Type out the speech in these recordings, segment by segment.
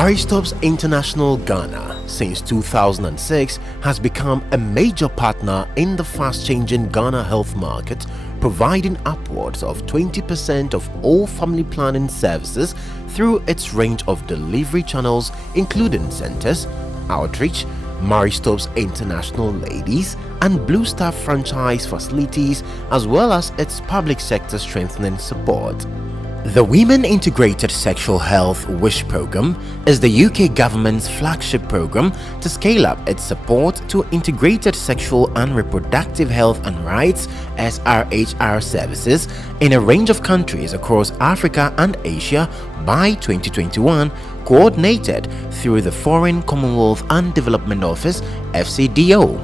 Maristops International Ghana, since 2006, has become a major partner in the fast-changing Ghana health market, providing upwards of 20% of all family planning services through its range of delivery channels, including centers, outreach, Maristops International Ladies, and Blue Star franchise facilities, as well as its public sector strengthening support. The Women Integrated Sexual Health WISH program is the UK government's flagship program to scale up its support to integrated sexual and reproductive health and rights (SRHR) services in a range of countries across Africa and Asia by 2021, coordinated through the Foreign, Commonwealth and Development Office (FCDO).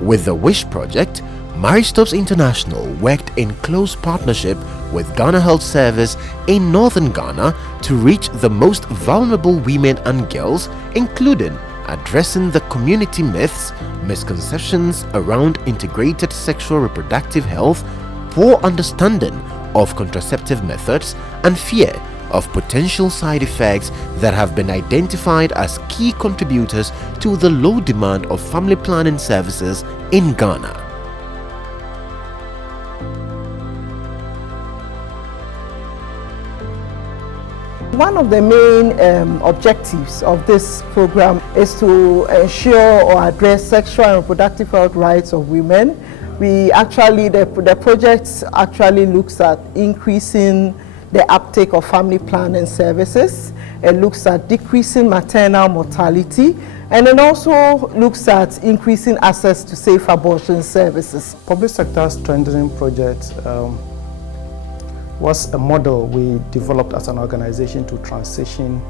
With the WISH project, Maristops International worked in close partnership with Ghana Health Service in northern Ghana to reach the most vulnerable women and girls, including addressing the community myths, misconceptions around integrated sexual reproductive health, poor understanding of contraceptive methods, and fear of potential side effects that have been identified as key contributors to the low demand of family planning services in Ghana. One of the main objectives of this program is to ensure or address sexual and reproductive health rights of women. The project actually looks at increasing the uptake of family planning services. It looks at decreasing maternal mortality, and it also looks at increasing access to safe abortion services. Public sector strengthening project was a model we developed as an organization to transition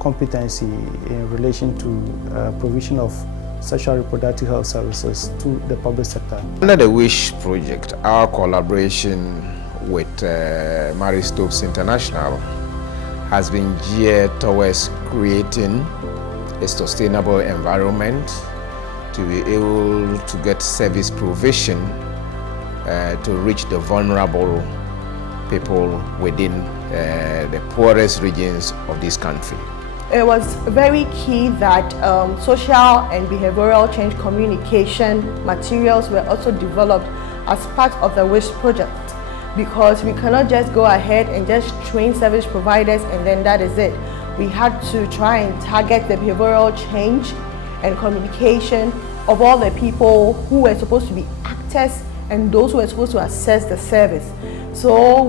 competency in relation to provision of sexual reproductive health services to the public sector. Under the WISH project, our collaboration with Maristops International has been geared towards creating a sustainable environment to be able to get service provision to reach the vulnerable people within the poorest regions of this country. It was very key that social and behavioral change communication materials were also developed as part of the WISH project, because we cannot just go ahead and just train service providers and then that is it. We had to try and target the behavioral change and communication of all the people who were supposed to be actors and those who were supposed to assess the service. So,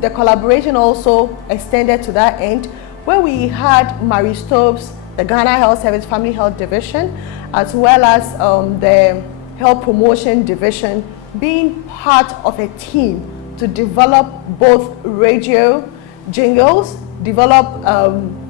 the collaboration also extended to that end, where we had Maristops, the Ghana Health Service Family Health Division, as well as the Health Promotion Division, being part of a team to develop both radio jingles, develop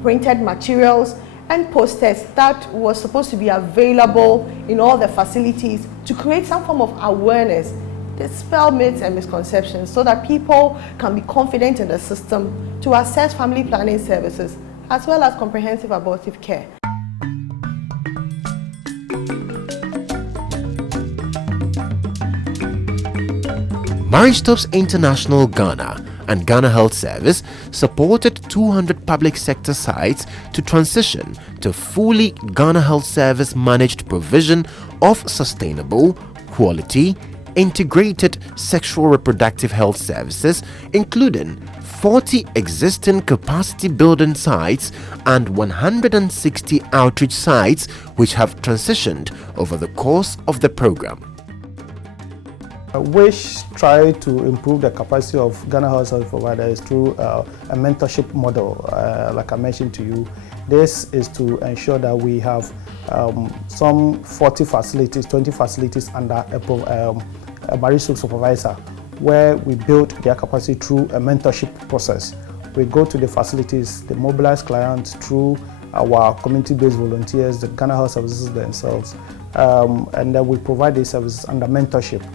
printed materials and posters that was supposed to be available in all the facilities to create some form of awareness, dispel myths and misconceptions so that people can be confident in the system to access family planning services as well as comprehensive abortive care. Maristops International Ghana and Ghana Health Service supported 200 public sector sites to transition to fully Ghana Health Service managed provision of sustainable, quality, integrated sexual reproductive health services, including 40 existing capacity building sites and 160 outreach sites which have transitioned over the course of the program. WISH tried to improve the capacity of Ghana Health Service providers through a mentorship model, like I mentioned to you. This is to ensure that we have some 40 facilities, 20 facilities under a Maristops supervisor, where we build their capacity through a mentorship process. We go to the facilities, they mobilize clients through our community-based volunteers, the Ghana Health Services themselves, and then we provide these services under mentorship.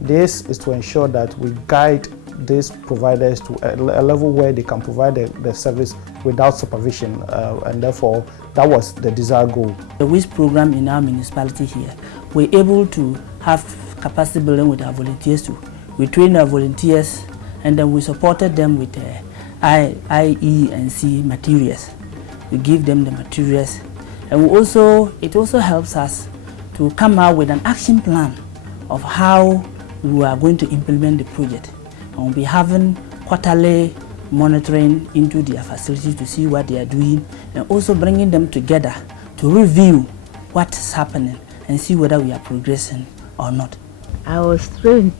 This is to ensure that we guide these providers to a level where they can provide the service without supervision, and therefore that was the desired goal. The WISH program in our municipality here, we're able to have capacity building with our volunteers too. We train our volunteers and then we supported them with IE and C materials. we give them the materials, and it also helps us to come out with an action plan of how we are going to implement the project. And we'll be having quarterly monitoring into their facilities to see what they are doing, and also bringing them together to review what is happening and see whether we are progressing or not. I was trained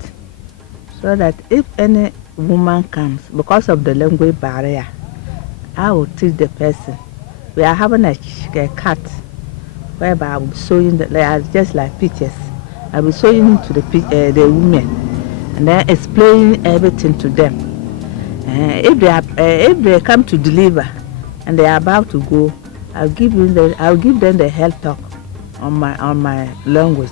so that if any woman comes, because of the language barrier, I will teach the person. We are having a cat whereby I will be showing just like pictures. I will show you to the women and then explain everything to them. If they come to deliver and they are about to go, I'll give them the health talk on my language.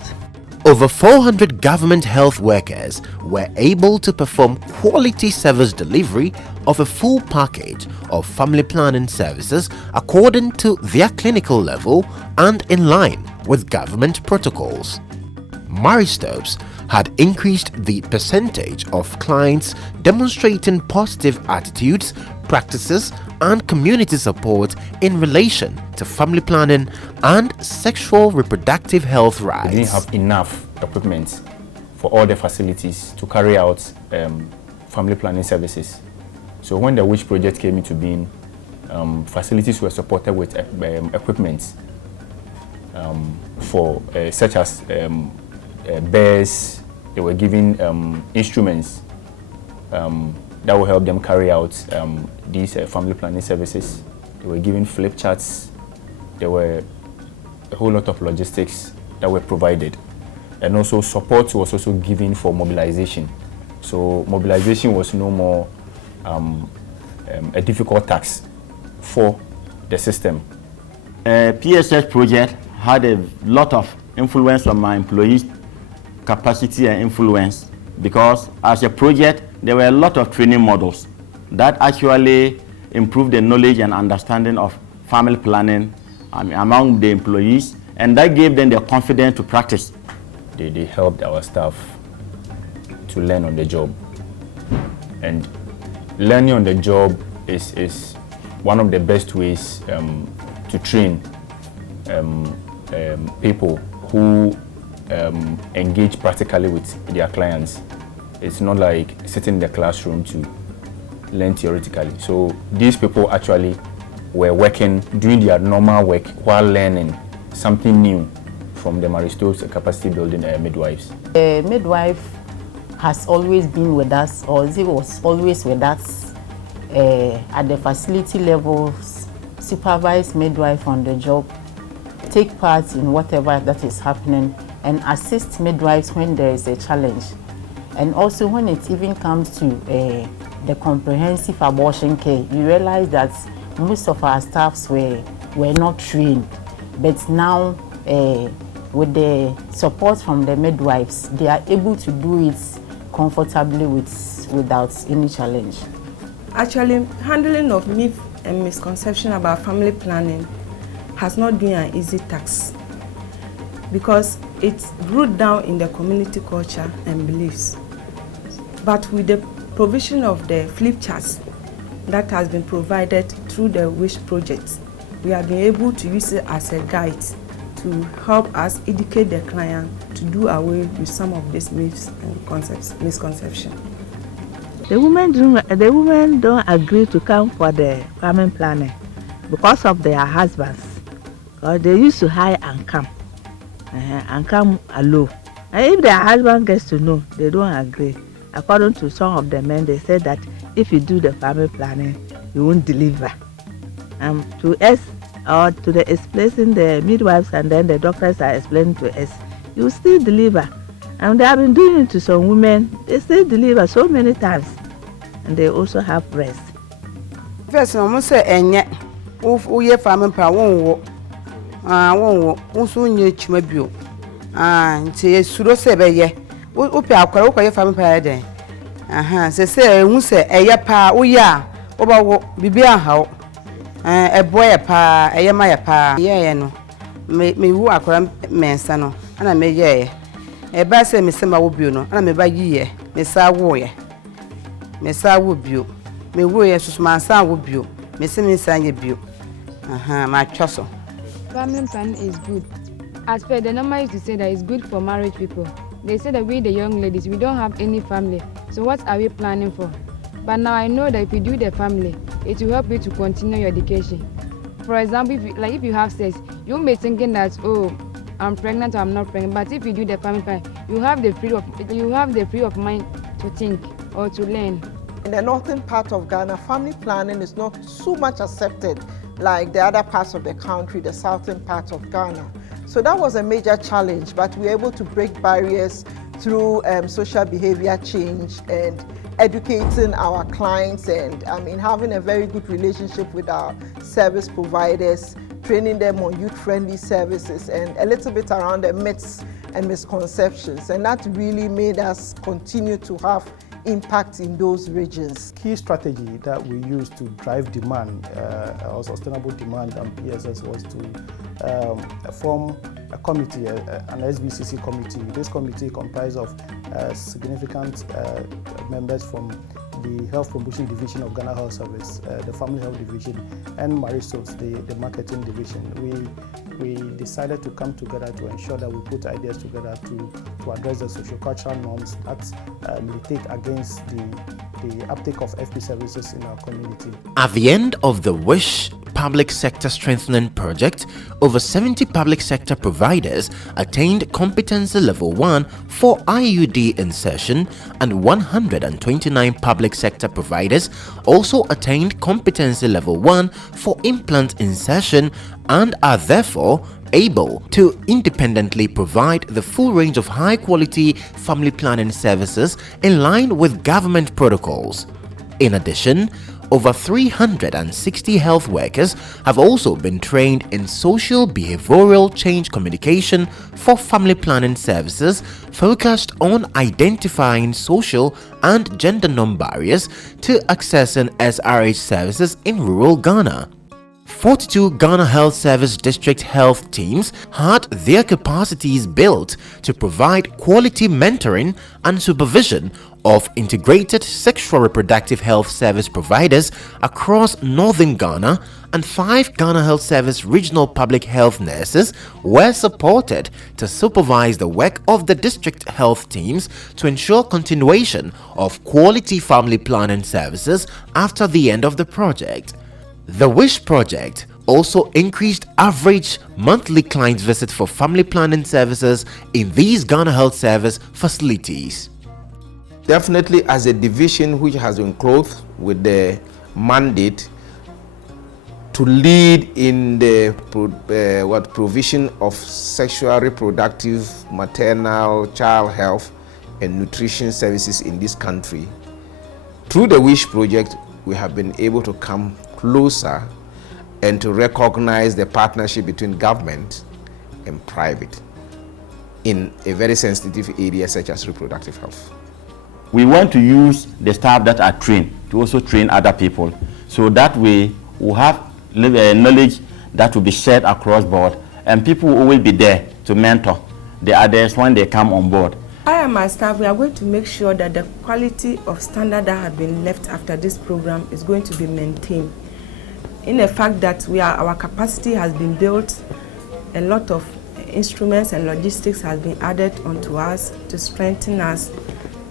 Over 400 government health workers were able to perform quality service delivery of a full package of family planning services according to their clinical level and in line with government protocols. Maristopes had increased the percentage of clients demonstrating positive attitudes, practices, and community support in relation to family planning and sexual reproductive health rights. We didn't have enough equipment for all the facilities to carry out family planning services. So when the WISH project came into being, facilities were supported with equipment for such as beds. They were given instruments that will help them carry out these family planning services. They were given flip charts. There were a whole lot of logistics that were provided. And also support was also given for mobilization. So mobilization was no more a difficult task for the system. PSS project had a lot of influence on my employees' capacity and influence, because as a project there were a lot of training models that actually improved the knowledge and understanding of family planning among the employees, and that gave them the confidence to practice. They helped our staff to learn on the job, and learning on the job is one of the best ways to train people who engage practically with their clients. It's not like sitting in the classroom to learn theoretically. So these people actually were working, doing their normal work while learning something new from the Maristopes capacity building midwives. The midwife has always been with us, or he was always with us at the facility levels, supervise midwife on the job, take part in whatever that is happening, and assist midwives when there is a challenge. And also when it even comes to the comprehensive abortion care, you realize that most of our staffs were not trained. But now with the support from the midwives, they are able to do it comfortably without any challenge. Actually, handling of myth and misconception about family planning has not been an easy task, because it's rooted down in the community culture and beliefs. But with the provision of the flip charts that has been provided through the WISH project, we have been able to use it as a guide to help us educate the client to do away with some of these myths and misconceptions. The women don't agree to come for the family planning because of their husbands. Because they used to hide and come alone. And if their husband gets to know, they don't agree. According to some of the men, they said that if you do the family planning, you won't deliver. To us, or to the explaining the midwives, and then the doctors are explaining to us, you still deliver. And they have been doing it to some women. They still deliver so many times, and they also have breast. First, I must say, we family plan also nye chumabio. Nti suro se be ye. Wo pe akwara wo koye family plan den. Se hu se eye pa wo ya, wo ba wo bibia hawo. Boy pa eye ma ye pa ye no. Me wu akwara mensa no. Ana me ye. Ba se me se ma wo bio no. Ana me ba yiye. Me sa wo ye. Me sa wo bio. Me wo ye susu mansa wo bio. Me se me sa ye bio. My choice. Family planning is good. As per the number used to say that it's good for married people. They say that we, the young ladies, we don't have any family. So what are we planning for? But now I know that if you do the family, it will help you to continue your education. For example, if you have sex, you won't be thinking that, oh, I'm pregnant or I'm not pregnant. But if you do the family planning, you have the free of mind to think or to learn. In the northern part of Ghana, family planning is not so much accepted like the other parts of the country, the southern part of Ghana. So that was a major challenge, but we were able to break barriers through social behavior change and educating our clients and having a very good relationship with our service providers, training them on youth-friendly services and a little bit around the myths and misconceptions. And that really made us continue to have impact in those regions. Key strategy that we used to drive demand, or sustainable demand on PSS, was to form a committee, an SBCC committee. This committee comprised of significant members from the Health Promotion Division of Ghana Health Service, the Family Health Division, and Maristos, the Marketing Division. We decided to come together to ensure that we put ideas together to address the socio-cultural norms that militate against the uptake of FP services in our community. At the end of the WISH Public Sector Strengthening Project, over 70 public sector providers attained Competency Level 1 for IUD insertion, and 129 public sector providers also attained Competency Level 1 for implant insertion and are therefore able to independently provide the full range of high-quality family planning services in line with government protocols. In addition, over 360 health workers have also been trained in social behavioral change communication for family planning services focused on identifying social and gender norm barriers to accessing SRH services in rural Ghana. 42 Ghana Health Service district health teams had their capacities built to provide quality mentoring and supervision of integrated sexual reproductive health service providers across northern Ghana, and 5 Ghana Health Service regional public health nurses were supported to supervise the work of the district health teams to ensure continuation of quality family planning services after the end of the project. The WISH project also increased average monthly client visit for family planning services in these Ghana Health Service facilities. Definitely, as a division which has been clothed with the mandate to lead in the provision of sexual, reproductive, maternal, child health and nutrition services in this country, through the WISH project, we have been able to come closer and to recognize the partnership between government and private in a very sensitive area such as reproductive health. We want to use the staff that are trained to also train other people, so that way we'll have knowledge that will be shared across board, and people will be there to mentor the others when they come on board. I and my staff, we are going to make sure that the quality of standard that had been left after this program is going to be maintained. In the fact that our capacity has been built, a lot of instruments and logistics has been added onto us to strengthen us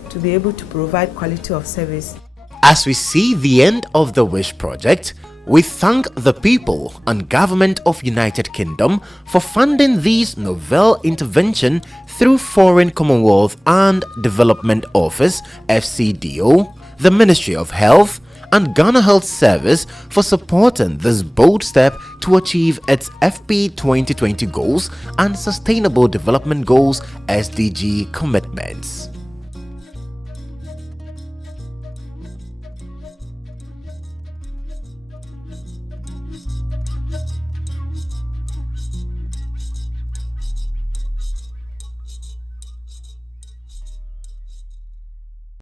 to be able to provide quality of service. As we see the end of the WISH project, we thank the people and government of United Kingdom for funding this novel intervention through Foreign Commonwealth and Development Office (FCDO), the Ministry of Health, and Ghana Health Service for supporting this bold step to achieve its FP 2020 goals and Sustainable Development Goals (SDG) commitments.